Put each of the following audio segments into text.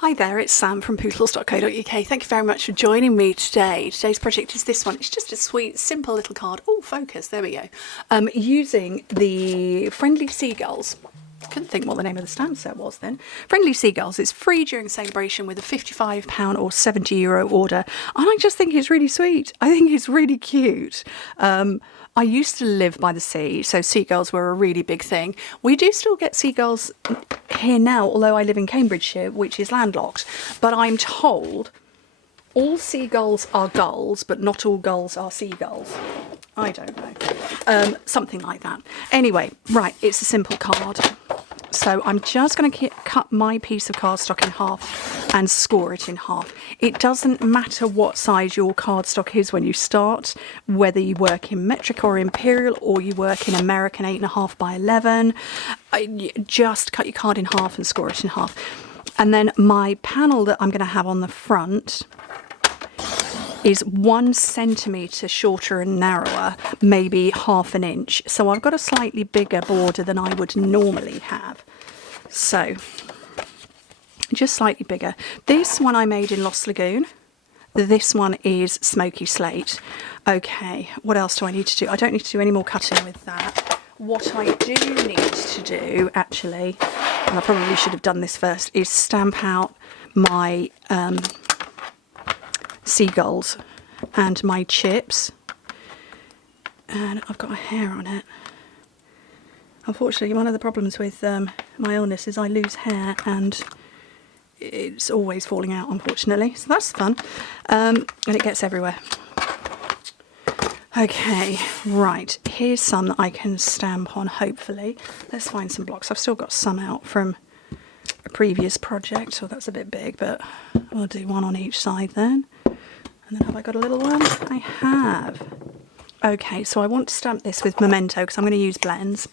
Hi there, it's Sam from Pootles.co.uk. Thank you very much for joining me today. Today's project is this one. It's just a sweet, simple little card. Oh, focus, there we go. Using the Friendly Seagulls. Couldn't think what the name of the stamp set was then. Friendly Seagulls. It's free during celebration with a £55 or €70 order. And I just think it's really sweet. I think it's really cute. I used to live by the sea, so seagulls were a really big thing. We do still get seagulls here now, although I live in Cambridgeshire, which is landlocked. But I'm told all seagulls are gulls, but not all gulls are seagulls. I don't know. Something like that. Anyway, right, it's a simple card. So I'm just going to cut my piece of cardstock in half and score it in half. It doesn't matter what size your cardstock is when you start, whether you work in metric or imperial, or you work in American 8.5 by 11. Just cut your card in half and score it in half. And then my panel that I'm going to have on the front is 1 centimetre shorter and narrower, maybe ½ an inch. So I've got a slightly bigger border than I would normally have. So, just slightly bigger. This one I made in Lost Lagoon. This one is Smoky Slate. Okay, what else do I need to do? I don't need to do any more cutting with that. What I do need to do, actually, and I probably should have done this first, is stamp out my seagulls and my chips, and I've got a hair on it. Unfortunately, one of the problems with my illness is I lose hair and it's always falling out, unfortunately, so that's fun, and it gets everywhere. Okay, right, here's some that I can stamp on, hopefully. Let's find some blocks. I've still got some out from a previous project, so that's a bit big, but I'll do one on each side then. And then have I got a little one? I have. Okay, so I want to stamp this with Memento because I'm going to use blends.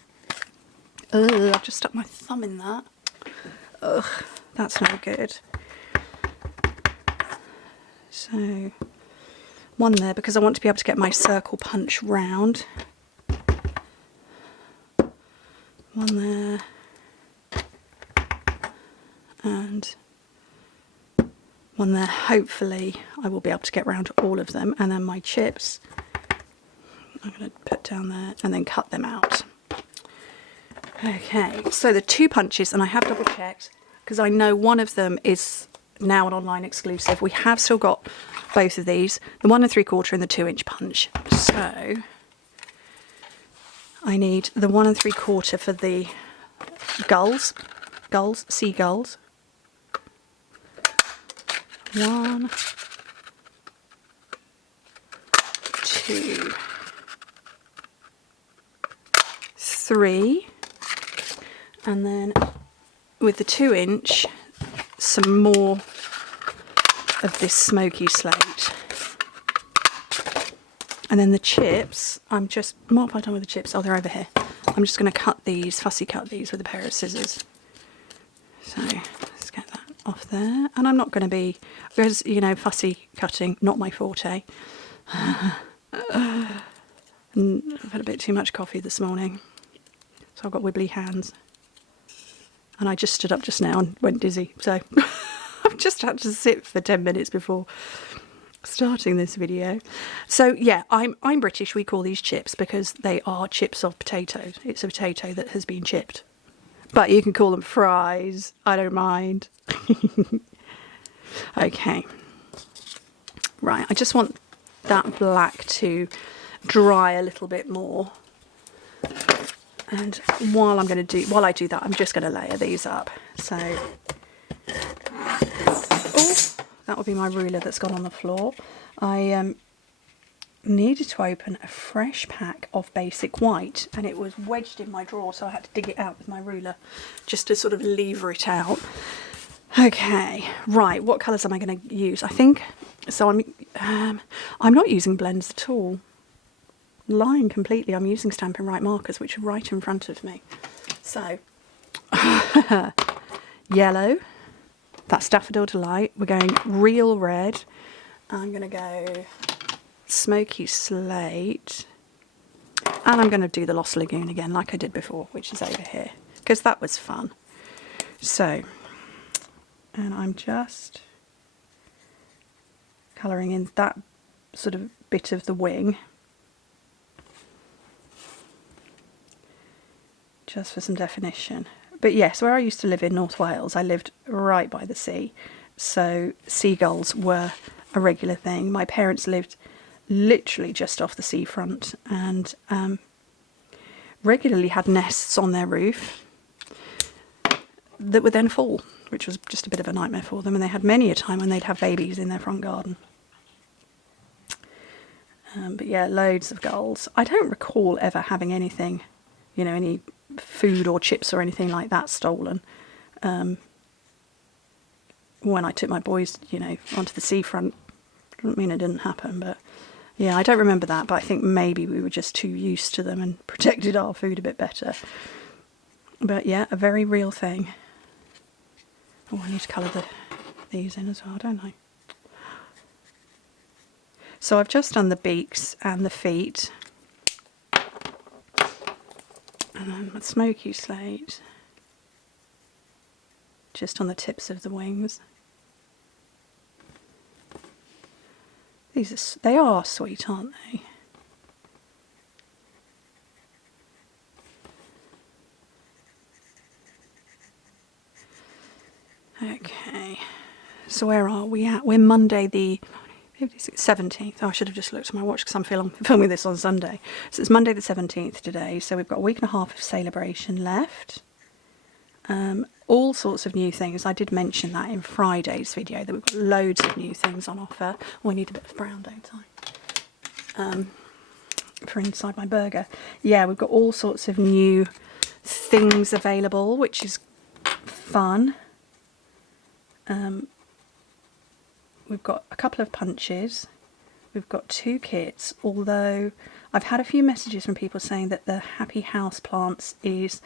Ugh, I've just stuck my thumb in that. Ugh, that's no good. So, one there because I want to be able to get my circle punch round. One there. And one there. Hopefully I will be able to get round all of them, and then my chips I'm going to put down there and then cut them out. Okay, so the 2 punches, and I have double checked because I know one of them is now an online exclusive. We have still got both of these, the 1 3/4 and the 2-inch punch. So I need the 1 3/4 for the seagulls. 1, 2, 3, and then with the 2-inch, some more of this Smoky Slate. And then the chips, what have I done with the chips? Oh, they're over here. I'm just going to cut these, fussy cut these with a pair of scissors. So let's get that off there. And I'm not going to be, because, you know, fussy cutting, not my forte. And I've had a bit too much coffee this morning, so I've got wibbly hands. And I just stood up just now and went dizzy, so I've just had to sit for 10 minutes before starting this video. So yeah, I'm British. We call these chips because they are chips of potatoes. It's a potato that has been chipped. But you can call them fries. I don't mind. Okay. Right, I just want that black to dry a little bit more. And while I do that, I'm just going to layer these up. So, oh, that would be my ruler that's gone on the floor. I needed to open a fresh pack of basic white, and it was wedged in my drawer, so I had to dig it out with my ruler just to sort of lever it out. Okay, right, what colours am I going to use? I think, so I'm not using blends at all. Lying completely, I'm using Stampin' Right markers, which are right in front of me. So, yellow, that's Daffodil Delight. We're going real red. I'm going to go Smoky Slate. And I'm going to do the Lost Lagoon again, like I did before, which is over here, because that was fun. So, And I'm just colouring in that sort of bit of the wing, just for some definition. But yes, where I used to live in North Wales, I lived right by the sea, so seagulls were a regular thing. My parents lived literally just off the seafront, and regularly had nests on their roof that would then fall, which was just a bit of a nightmare for them. And they had many a time when they'd have babies in their front garden. But yeah, loads of gulls. I don't recall ever having anything, you know, any food or chips or anything like that stolen. When I took my boys, you know, onto the seafront, doesn't mean it didn't happen, but yeah, I don't remember that, but I think maybe we were just too used to them and protected our food a bit better. But yeah, a very real thing. Oh, I need to colour these in as well, don't I? So I've just done the beaks and the feet. And then my smoky slate just on the tips of the wings. They are sweet, aren't they? Okay, so where are we at? We're Monday the 17th. Oh, I should have just looked at my watch because I'm filming this on Sunday. So it's Monday the 17th today, so we've got a week and a half of Celebration left. All sorts of new things. I did mention that in Friday's video, that we've got loads of new things on offer. Oh, I need a bit of brown, don't I? For inside my burger. Yeah, we've got all sorts of new things available, which is fun. We've got a couple of punches. We've got 2 kits, although I've had a few messages from people saying that the Happy House Plants is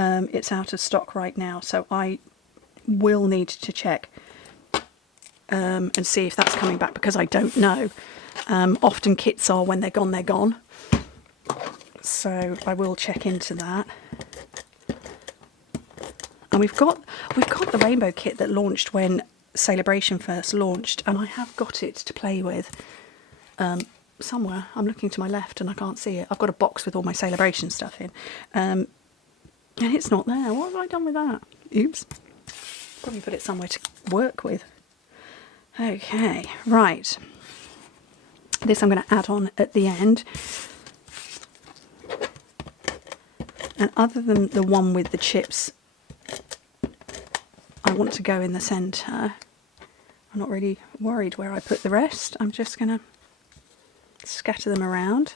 it's out of stock right now, so I will need to check and see if that's coming back, because I don't know. Often kits are, when they're gone, they're gone. So I will check into that. And we've got the rainbow kit that launched when Celebration first launched, and I have got it to play with somewhere. I'm looking to my left and I can't see it. I've got a box with all my Celebration stuff in. And it's not there. What have I done with that? Oops. Probably put it somewhere to work with. Okay, right. This I'm going to add on at the end. And other than the one with the chips, I want to go in the centre. I'm not really worried where I put the rest. I'm just going to scatter them around.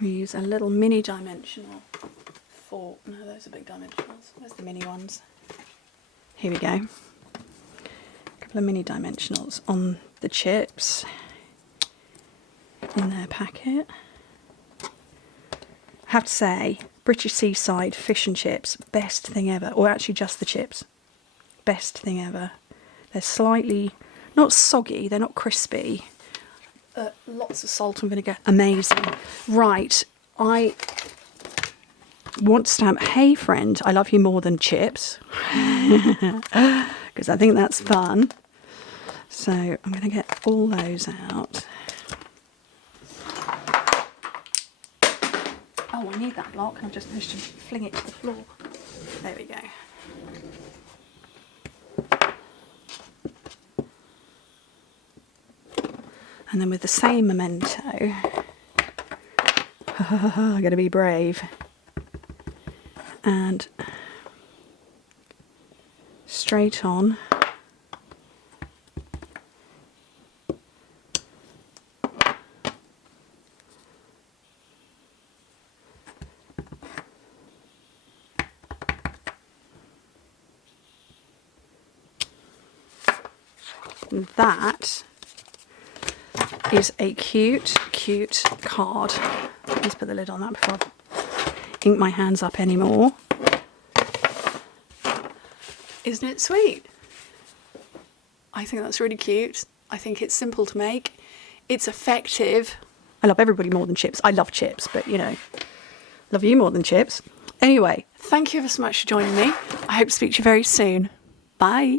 We use a little mini dimensional for, no, those are big dimensionals. Where's the mini ones? Here we go. A couple of mini dimensionals on the chips in their packet. I have to say, British Seaside fish and chips, best thing ever. Or actually just the chips. Best thing ever. They're slightly, not soggy, they're not crispy. Lots of salt and vinegar. Amazing. Right, I want to stamp, hey friend, I love you more than chips. Because I think that's fun. So I'm going to get all those out. Oh, I need that block. I've just managed to fling it to the floor. There we go. And then with the same memento, I'm going to be brave. And straight on. That is a cute, cute card. Please put the lid on that before I ink my hands up anymore. Isn't it sweet? I think that's really cute. I think it's simple to make. It's effective. I love everybody more than chips. I love chips, but you know, love you more than chips. Anyway, Thank you ever so much for joining me. I hope to speak to you very soon. Bye.